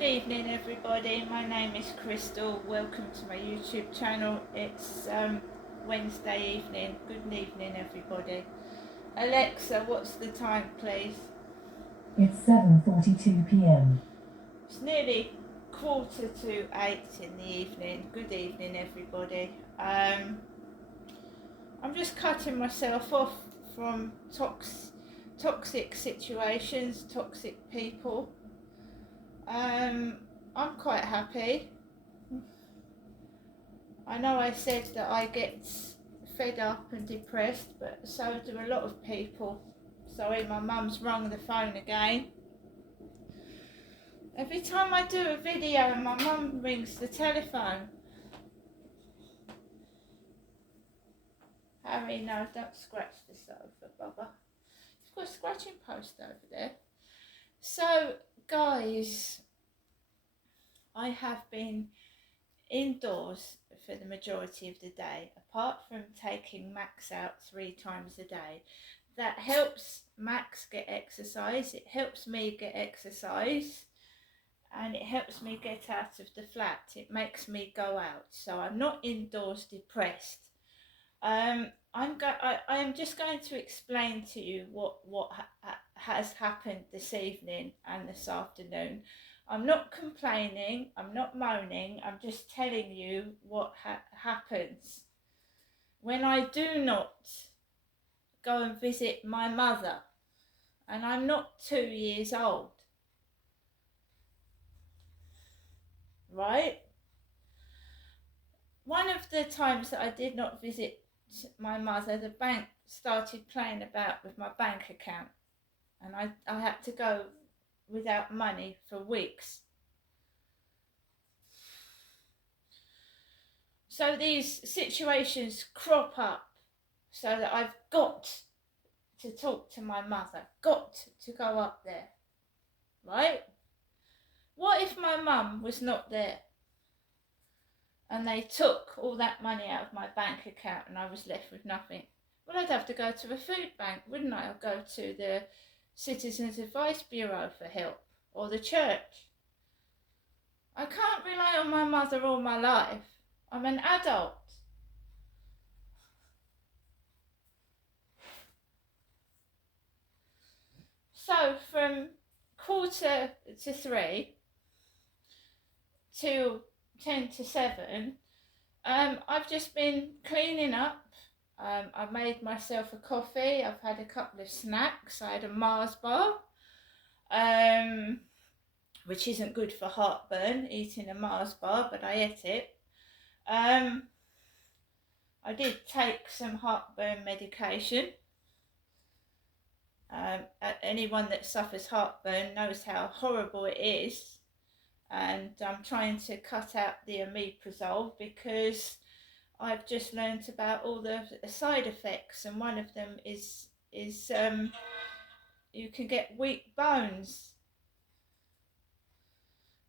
Good evening everybody, my name is Crystal, welcome to my YouTube channel. It's Wednesday evening. Good evening everybody. Alexa, what's the time please? It's 7:42 p.m. It's nearly 7:45 in the evening. Good evening everybody. I'm just cutting myself off from toxic situations, toxic people. I'm quite happy. I know I said that I get fed up and depressed, but so do a lot of people. Sorry, my mum's rung the phone again. Every time I do a video, my mum rings the telephone. Harry, no, don't scratch the sofa, Bubba. You've got a scratching post over there. So, guys, I have been indoors for the majority of the day, apart from taking Max out 3 times a day. That helps Max get exercise, it helps me get exercise, and it helps me get out of the flat. It makes me go out, so I'm not indoors depressed. I am just going to explain to you what has happened this evening and this afternoon. I'm not complaining, I'm not moaning, I'm just telling you what happens when I do not go and visit my mother, and I'm not 2 years old, right? One of the times that I did not visit my mother, the bank started playing about with my bank account, and I had to go without money for weeks. So these situations crop up so that I've got to talk to my mother, got to go up there, right? What if my mum was not there and they took all that money out of my bank account and I was left with nothing? Well, I'd have to go to a food bank, wouldn't I? I'd go to the Citizens Advice Bureau for help, or the church. I can't rely on my mother all my life. I'm an adult. So from 2:45 till 6:50, I've just been cleaning up. I've made myself a coffee. I've had a couple of snacks. I had a Mars bar, which isn't good for heartburn, eating a Mars bar, but I ate it. I did take some heartburn medication. Anyone that suffers heartburn knows how horrible it is, and I'm trying to cut out the omeprazole because I've just learnt about all the side effects, and one of them is you can get weak bones.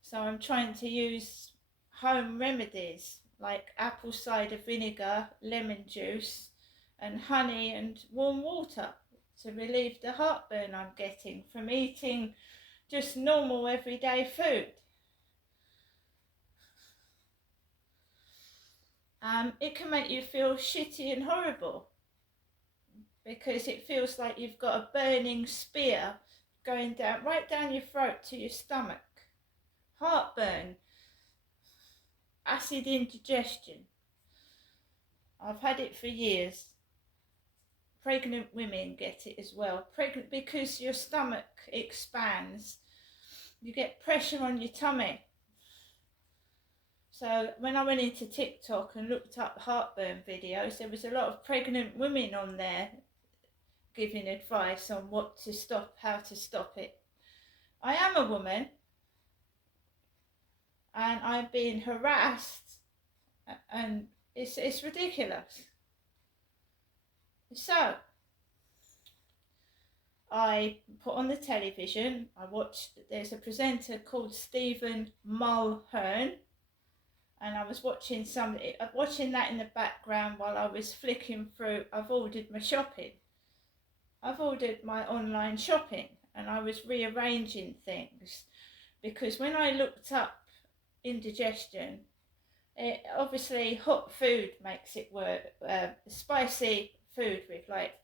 So I'm trying to use home remedies like apple cider vinegar, lemon juice, and honey and warm water to relieve the heartburn I'm getting from eating just normal everyday food. It can make you feel shitty and horrible because it feels like you've got a burning spear going down right down your throat to your stomach. Heartburn, acid indigestion. I've had it for years. Pregnant women get it as well. Pregnant because your stomach expands. You get pressure on your tummy. So when I went into TikTok and looked up heartburn videos, there was a lot of pregnant women on there giving advice on what to stop, how to stop it. I am a woman and I'm being harassed, and it's ridiculous. So I put on the television, I watched, there's a presenter called Stephen Mulhern, and I was watching that in the background while I was flicking through. I've ordered my shopping. I've ordered my online shopping, and I was rearranging things. because when I looked up indigestion, obviously hot food makes it work, spicy food with like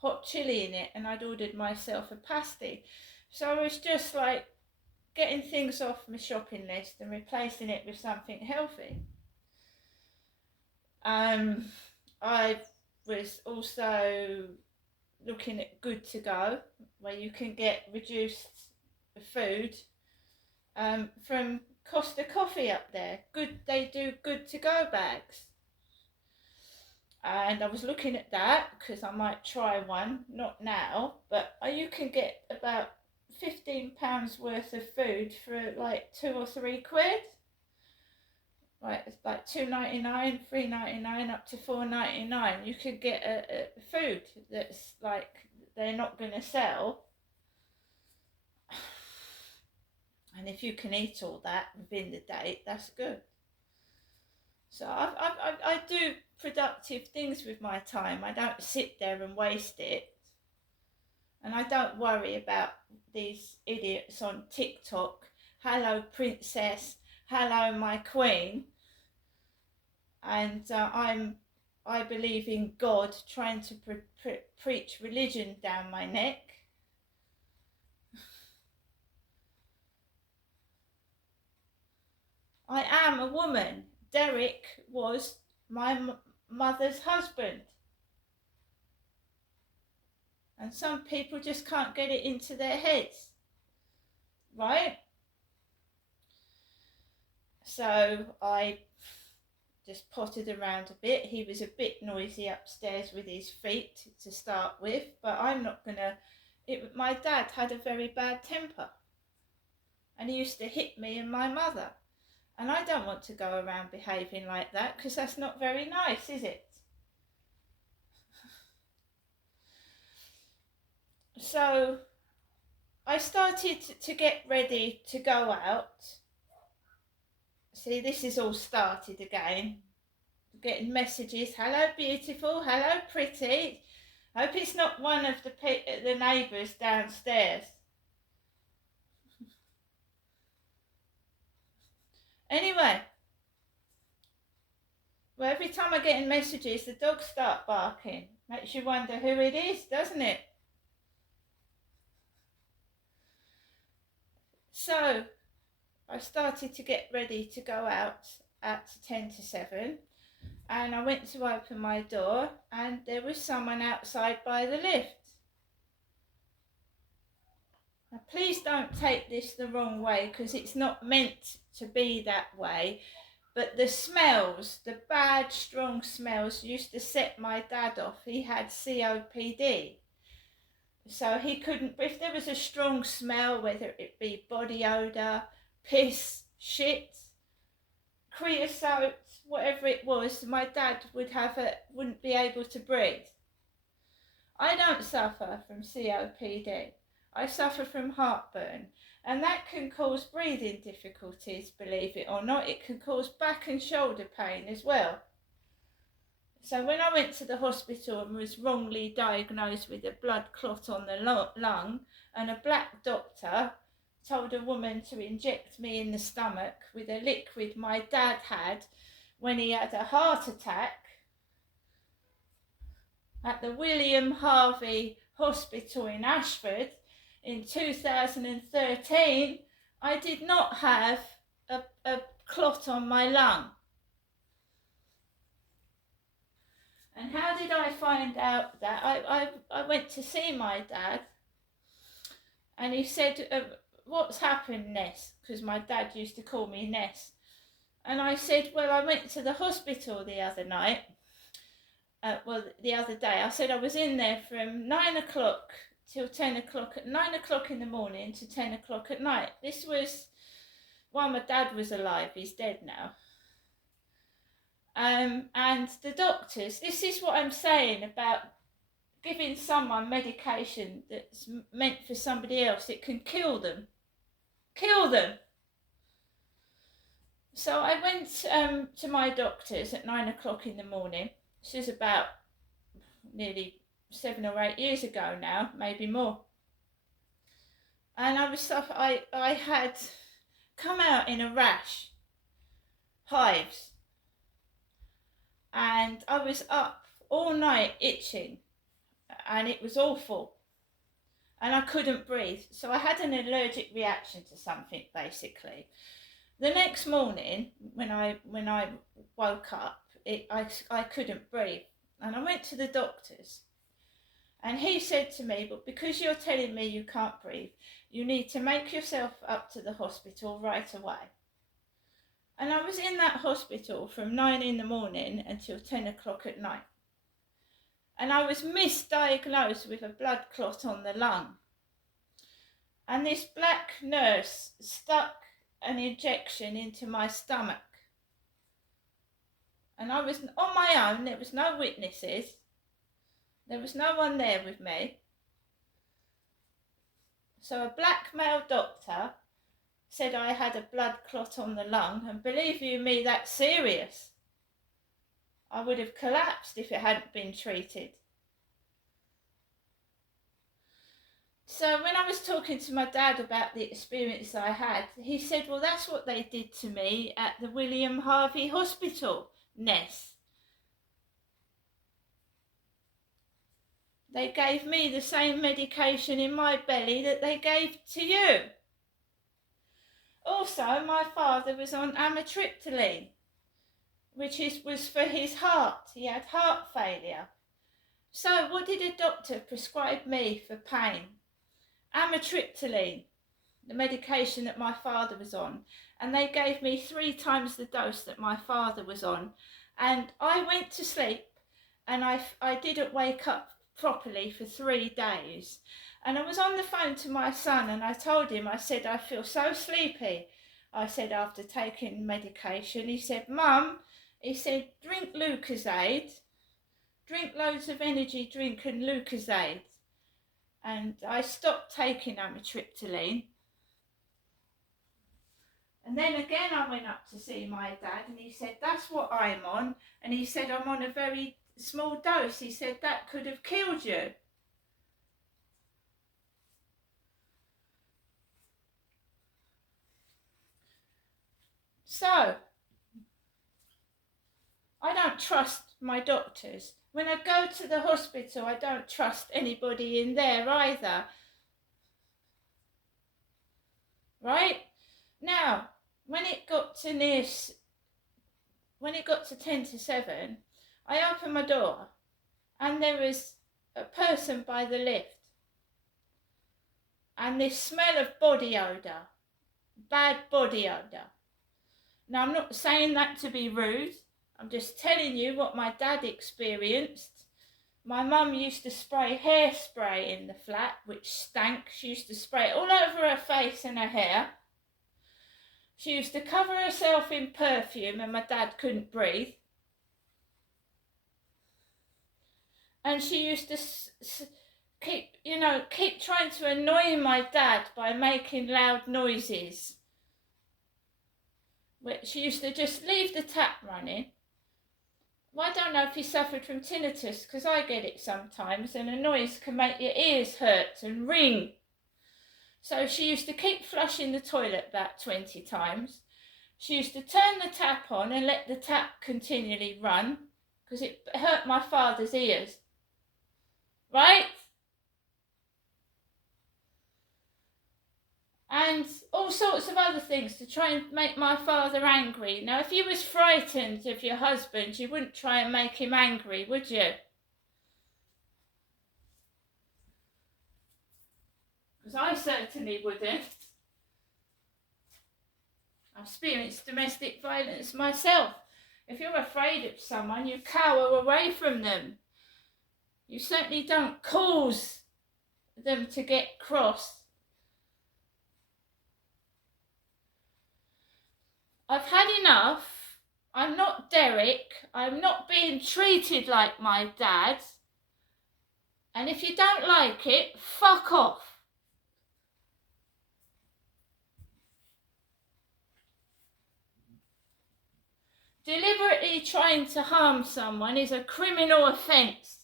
hot chili in it, and I'd ordered myself a pasty. So I was just like getting things off my shopping list and replacing it with something healthy. I was also looking at Good to Go, where you can get reduced food from Costa Coffee up there. They do Good to Go bags. And I was looking at that because I might try one, not now, but you can get about £15 worth of food for like £2 or £3. Right, it's like £2.99, £3.99, up to £4.99. You could get a food that's like they're not going to sell, and if you can eat all that within the day, that's good. So I do productive things with my time. I don't sit there and waste it, and I don't worry about these idiots on TikTok. Hello, princess. Hello, my queen. And I believe in God trying to preach religion down my neck. I am a woman. Derek was my mother's husband. And some people just can't get it into their heads. Right? So I just potted around a bit. He was a bit noisy upstairs with his feet to start with, but I'm not gonna. My dad had a very bad temper, and he used to hit me and my mother, and I don't want to go around behaving like that because that's not very nice, is it? So I started to get ready to go out. See, this is all started again. Getting messages, hello beautiful, hello pretty. Hope it's not one of the neighbours downstairs. Anyway, well, every time I get in messages, the dogs start barking. Makes you wonder who it is, doesn't it? So I started to get ready to go out at 10 to 7. And I went to open my door and there was someone outside by the lift. Now, please don't take this the wrong way because it's not meant to be that way. But the smells, the bad, strong smells used to set my dad off. He had COPD. So he couldn't, if there was a strong smell, whether it be body odour, piss, shit, creosote, whatever it was, my dad wouldn't be able to breathe. I don't suffer from COPD. I suffer from heartburn, and that can cause breathing difficulties, believe it or not. It can cause back and shoulder pain as well. So when I went to the hospital and was wrongly diagnosed with a blood clot on the lung, and a black doctor told a woman to inject me in the stomach with a liquid my dad had when he had a heart attack at the William Harvey Hospital in Ashford in 2013, I did not have a clot on my lung. And how did I find out that? I went to see my dad, and he said, what's happened, Ness? Because my dad used to call me Ness. And I said, well, I went to the hospital the other night. The other day. I said I was in there from 9 o'clock till 10 o'clock, at 9 o'clock in the morning to 10 o'clock at night. This was while my dad was alive. He's dead now. And the doctors, this is what I'm saying about giving someone medication that's meant for somebody else. It can kill them. Kill them. So I went to my doctors at 9 o'clock in the morning. This is about nearly 7 or 8 years ago now, maybe more. And I had come out in a rash, hives, and I was up all night itching, and it was awful, and I couldn't breathe. So I had an allergic reaction to something, basically. The next morning, when I woke up, I couldn't breathe, and I went to the doctors, and he said to me, but because you're telling me you can't breathe, you need to make yourself up to the hospital right away. And I was in that hospital from 9 in the morning until 10 o'clock at night. And I was misdiagnosed with a blood clot on the lung. And this black nurse stuck an injection into my stomach. And I was on my own, there was no witnesses. There was no one there with me. So a black male doctor said I had a blood clot on the lung, and believe you me, that's serious. I would have collapsed if it hadn't been treated. So when I was talking to my dad about the experience I had, he said, well, that's what they did to me at the William Harvey Hospital, Ness. They gave me the same medication in my belly that they gave to you. Also, my father was on amitriptyline, which was for his heart. He had heart failure. So what did a doctor prescribe me for pain? Amitriptyline, the medication that my father was on. And they gave me 3 times the dose that my father was on. And I went to sleep, and I didn't wake up properly for 3 days. And I was on the phone to my son, and I told him, I said, I feel so sleepy. I said, after taking medication. He said, Mum, he said, drink Lucozade, drink loads of energy drink and Lucozade. And I stopped taking amitriptyline. And then again I went up to see my dad, and he said, that's what I'm on. And he said, I'm on a very small dose. He said, that could have killed you. So, I don't trust my doctors. When I go to the hospital, I don't trust anybody in there either. Right? Now, when it got to 10 to 7, I opened my door, and there was a person by the lift. And this smell of body odour, bad body odour. Now, I'm not saying that to be rude. I'm just telling you what my dad experienced. My mum used to spray hairspray in the flat, which stank. She used to spray it all over her face and her hair. She used to cover herself in perfume, and my dad couldn't breathe. And she used to keep trying to annoy my dad by making loud noises. She used to just leave the tap running. Well, I don't know if he suffered from tinnitus, because I get it sometimes, and a noise can make your ears hurt and ring. So she used to keep flushing the toilet about 20 times. She used to turn the tap on and let the tap continually run, because it hurt my father's ears. Right? And all sorts of other things to try and make my father angry. Now, if you was frightened of your husband, you wouldn't try and make him angry, would you? Because I certainly wouldn't. I've experienced domestic violence myself. If you're afraid of someone, you cower away from them. You certainly don't cause them to get cross. I've had enough. I'm not Derek. I'm not being treated like my dad. And if you don't like it, fuck off. Deliberately trying to harm someone is a criminal offence.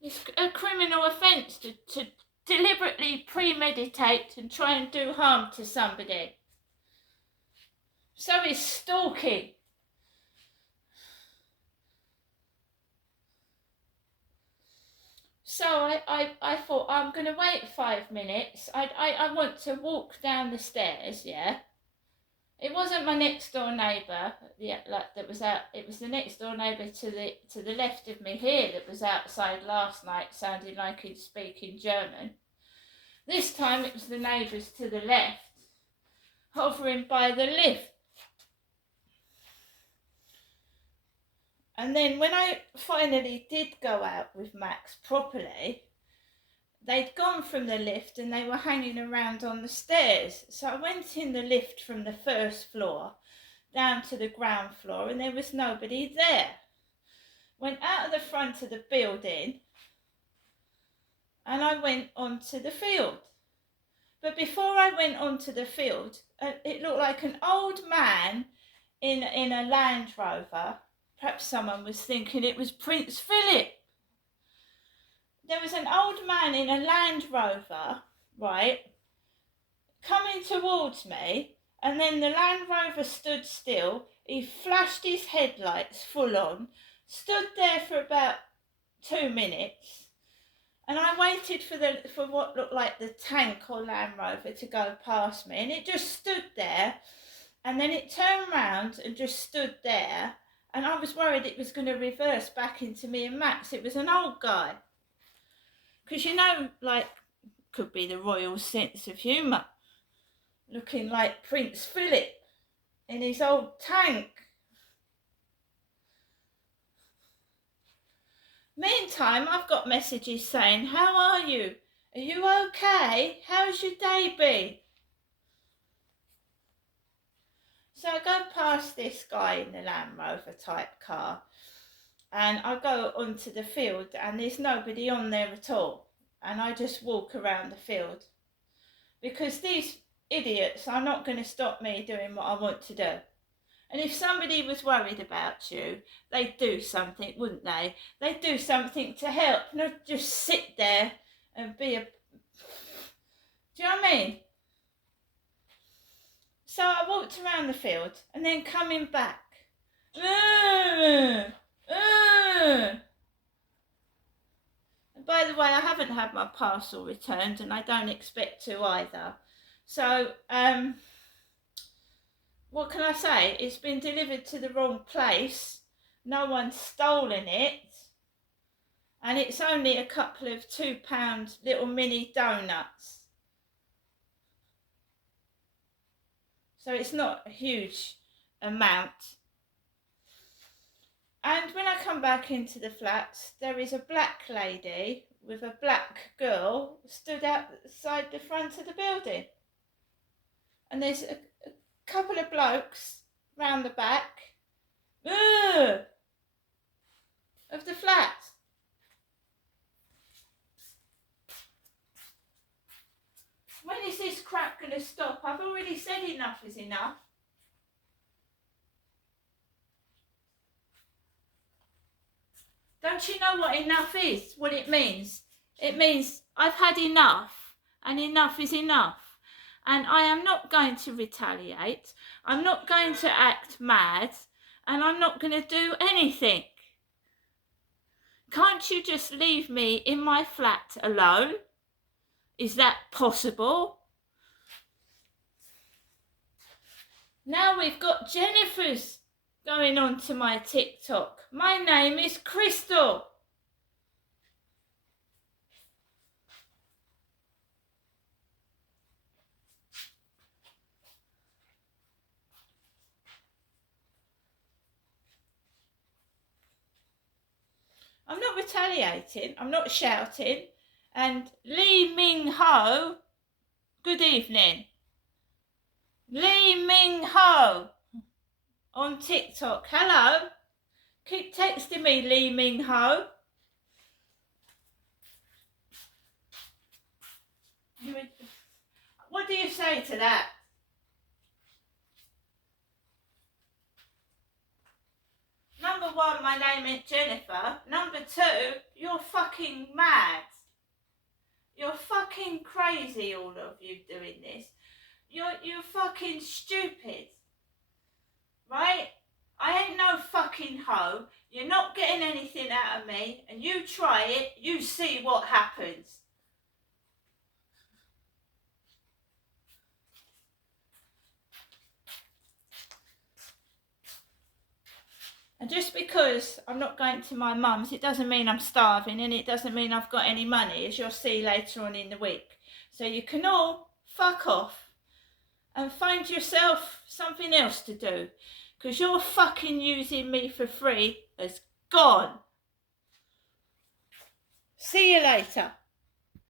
It's a criminal offence to deliberately premeditate and try and do harm to somebody. So is stalking. So I thought, I'm going to wait 5 minutes. I want to walk down the stairs, yeah. It wasn't my next door neighbour, yeah, like that was out. It was the next door neighbour to the left of me here that was outside last night, sounding like he'd speaking German. This time it was the neighbours to the left, hovering by the lift. And then when I finally did go out with Max properly, they'd gone from the lift and they were hanging around on the stairs. So I went in the lift from the first floor down to the ground floor and there was nobody there. Went out of the front of the building and I went onto the field. But before I went onto the field, it looked like an old man in a Land Rover. Perhaps someone was thinking it was Prince Philip. There was an old man in a Land Rover, right, coming towards me, and then the Land Rover stood still. He flashed his headlights full on, stood there for about 2 minutes, and I waited for what looked like the tank or Land Rover to go past me, and it just stood there, and then it turned round and just stood there, and I was worried it was going to reverse back into me and Max. It was an old guy. Because, you know, like, could be the royal sense of humour. Looking like Prince Philip in his old tank. Meantime, I've got messages saying, how are you? Are you okay? How's your day been? So I go past this guy in the Land Rover type car and I go onto the field and there's nobody on there at all. And I just walk around the field because these idiots are not going to stop me doing what I want to do. And if somebody was worried about you, they'd do something, wouldn't they? They'd do something to help, not just sit there and be a... Do you know what I mean? So I walked around the field and then coming back. And by the way, I haven't had my parcel returned and I don't expect to either. So, what can I say? It's been delivered to the wrong place. No one's stolen it. And it's only a couple of £2 little mini donuts. So it's not a huge amount. And when I come back into the flats, there is a black lady with a black girl stood outside the front of the building. And there's a couple of blokes round the back of the flat. When is this crap going to stop? I've already said enough is enough. Don't you know what enough is? What it means? It means I've had enough and enough is enough. And I am not going to retaliate. I'm not going to act mad. And I'm not going to do anything. Can't you just leave me in my flat alone? Is that possible? Now we've got Jennifer's going on to my TikTok. My name is Crystal. I'm not retaliating. I'm not shouting. And Lee Ming Ho, good evening. Lee Ming Ho on TikTok. Hello. Keep texting me, Lee Ming Ho. What do you say to that? Number one, my name ain't Jennifer. Number two, you're fucking mad. You're fucking crazy, all of you doing this. You're fucking stupid. Right? I ain't no fucking hoe. You're not getting anything out of me, and you try it, you see what happens. And just because I'm not going to my mum's, it doesn't mean I'm starving, and it doesn't mean I've got any money, as you'll see later on in the week. So you can all fuck off and find yourself something else to do, because your fucking using me for free has gone. See you later.